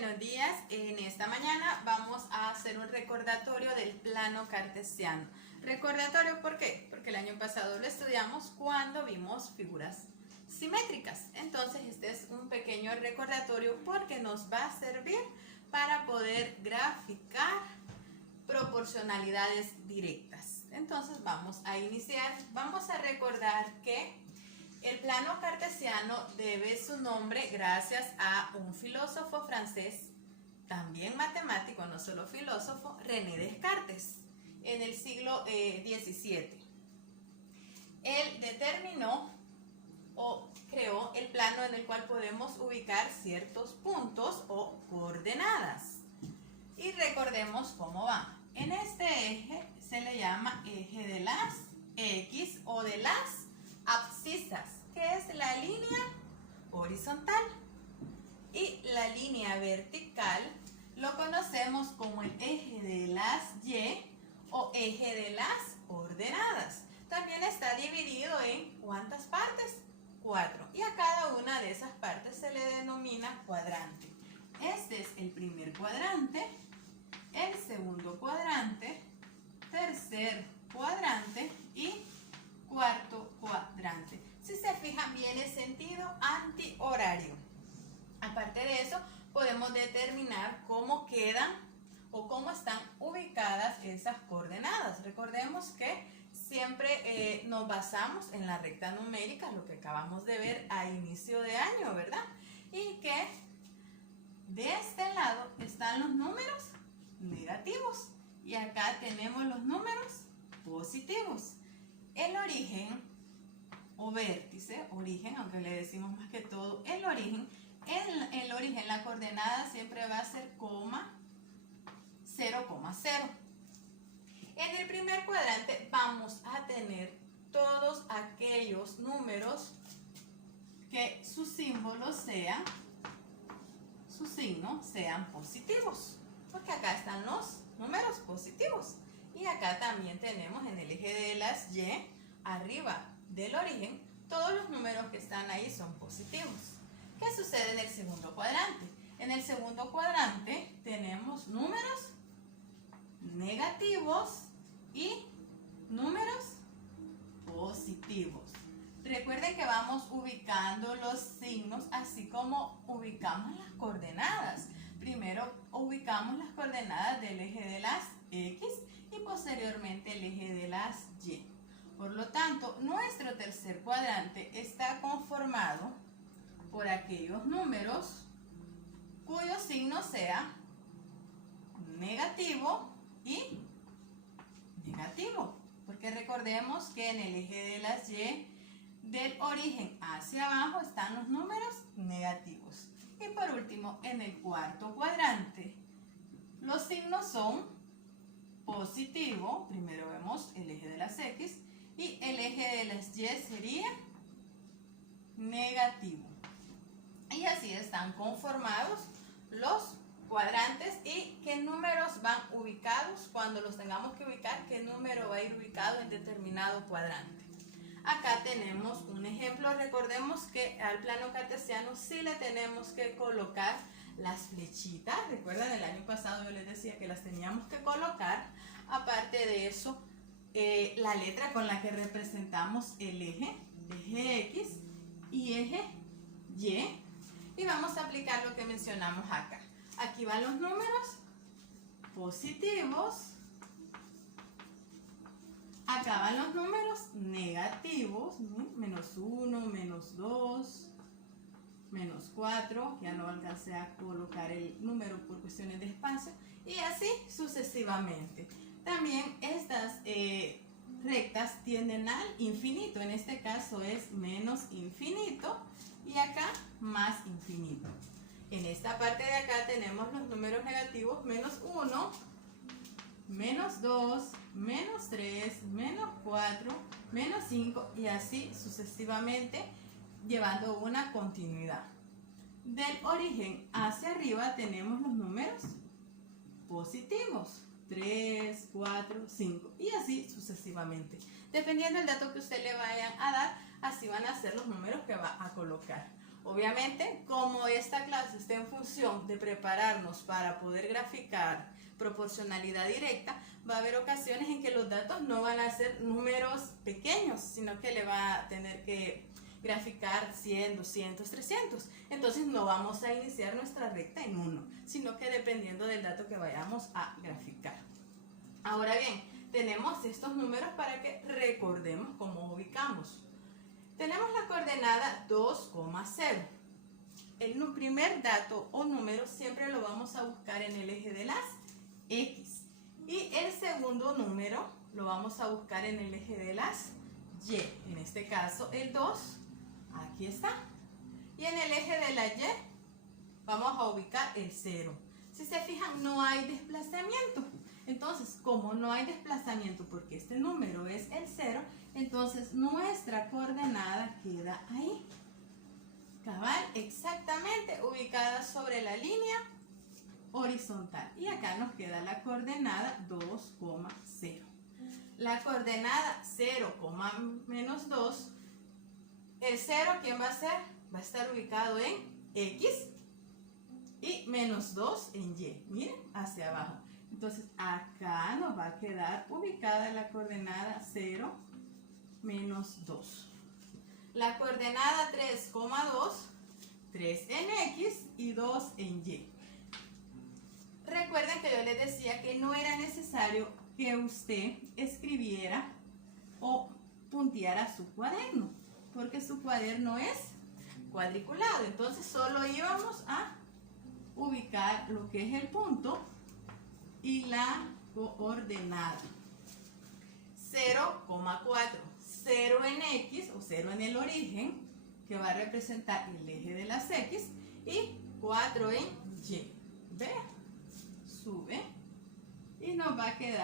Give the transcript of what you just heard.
buenos días. En esta mañana vamos a hacer un recordatorio del plano cartesiano. Recordatorio, ¿por qué? Porque el año pasado lo estudiamos cuando vimos figuras simétricas. Entonces este es un pequeño recordatorio porque nos va a servir para poder graficar proporcionalidades directas. Entonces vamos a iniciar. Vamos a recordar que el plano cartesiano debe su nombre gracias a un filósofo francés, también matemático, no solo filósofo, René Descartes, en el siglo XVII. Él determinó o creó el plano en el cual podemos ubicar ciertos puntos o coordenadas. Y recordemos cómo va. En este eje se le llama eje de las X o de las abscisas, que es la línea horizontal, y la línea vertical lo conocemos como el eje de las Y o eje de las ordenadas. También está dividido en ¿cuántas partes? 4, y a cada una de esas partes se le denomina cuadrante. Este es el primer cuadrante, el segundo cuadrante, tercer cuadrante y cuarto cuadrante. Si se fijan, viene sentido antihorario. Aparte de eso, podemos determinar cómo quedan o cómo están ubicadas esas coordenadas. Recordemos que siempre nos basamos en la recta numérica, lo que acabamos de ver a inicio de año, ¿verdad? Y que de este lado están los números negativos y acá tenemos los números positivos. El origen o vértice, origen, aunque le decimos más que todo el origen, la coordenada siempre va a ser coma, 0,0. En el primer cuadrante vamos a tener todos aquellos números que su símbolo sea, su signo sean positivos, porque acá están los números positivos. Y acá también tenemos en el eje de las Y, arriba del origen, todos los números que están ahí son positivos. ¿Qué sucede en el segundo cuadrante? En el segundo cuadrante tenemos números negativos y números positivos. Recuerden que vamos ubicando los signos así como ubicamos las coordenadas. Primero ubicamos las coordenadas del eje de las X y posteriormente el eje de las Y. Por lo tanto, nuestro tercer cuadrante está conformado por aquellos números cuyo signo sea negativo y negativo. Porque recordemos que en el eje de las Y, del origen hacia abajo, están los números negativos. Y por último, en el cuarto cuadrante, los signos son positivo. Primero vemos el eje de las X y el eje de las Y sería negativo. Y así están conformados los cuadrantes. ¿Y qué números van ubicados? Cuando los tengamos que ubicar, ¿qué número va a ir ubicado en determinado cuadrante? Acá tenemos un ejemplo. Recordemos que al plano cartesiano sí le tenemos que colocar las flechitas. Recuerdan, el año pasado yo les decía que las teníamos que colocar. Aparte de eso, la letra con la que representamos el eje X y eje Y. Y vamos a aplicar lo que mencionamos acá. Aquí van los números positivos. Acá van los números negativos, menos 1, menos 2, menos 4, ya no alcancé a colocar el número por cuestiones de espacio, y así sucesivamente. También estas rectas tienden al infinito, en este caso es menos infinito, y acá más infinito. En esta parte de acá tenemos los números negativos, menos 1, menos 2, menos 3, menos 4, menos 5 y así sucesivamente, llevando una continuidad. Del origen hacia arriba tenemos los números positivos, 3, 4, 5 y así sucesivamente. Dependiendo del dato que usted le vaya a dar, así van a ser los números que va a colocar. Obviamente, como esta clase está en función de prepararnos para poder graficar proporcionalidad directa, va a haber ocasiones en que los datos no van a ser números pequeños, sino que le va a tener que graficar 100, 200, 300. Entonces no vamos a iniciar nuestra recta en 1, sino que dependiendo del dato que vayamos a graficar. Ahora bien, tenemos estos números para que recordemos cómo ubicamos. Tenemos la coordenada 2,0. El primer dato o número siempre lo vamos a buscar en el eje de las X. Y el segundo número lo vamos a buscar en el eje de las Y. En este caso el 2, aquí está. Y en el eje de la Y vamos a ubicar el 0. Si se fijan, no hay desplazamiento. Entonces, como no hay desplazamiento porque este número es el 0, entonces nuestra coordenada queda ahí. Cabal, exactamente ubicada sobre la línea horizontal. Y acá nos queda la coordenada 2,0. La coordenada 0, menos 2, el 0, ¿quién va a ser? Va a estar ubicado en X y menos 2 en Y. Miren, hacia abajo. Entonces, acá nos va a quedar ubicada la coordenada 0, menos 2. La coordenada 3,2, 3 en X y 2 en Y. Recuerden que yo les decía que no era necesario que usted escribiera o punteara su cuaderno, porque su cuaderno es cuadriculado. Entonces, solo íbamos a ubicar lo que es el punto y la coordenada. 0,4, 0 en X o 0 en el origen, que va a representar el eje de las X, y 4 en Y. Ve, sube y nos va a quedar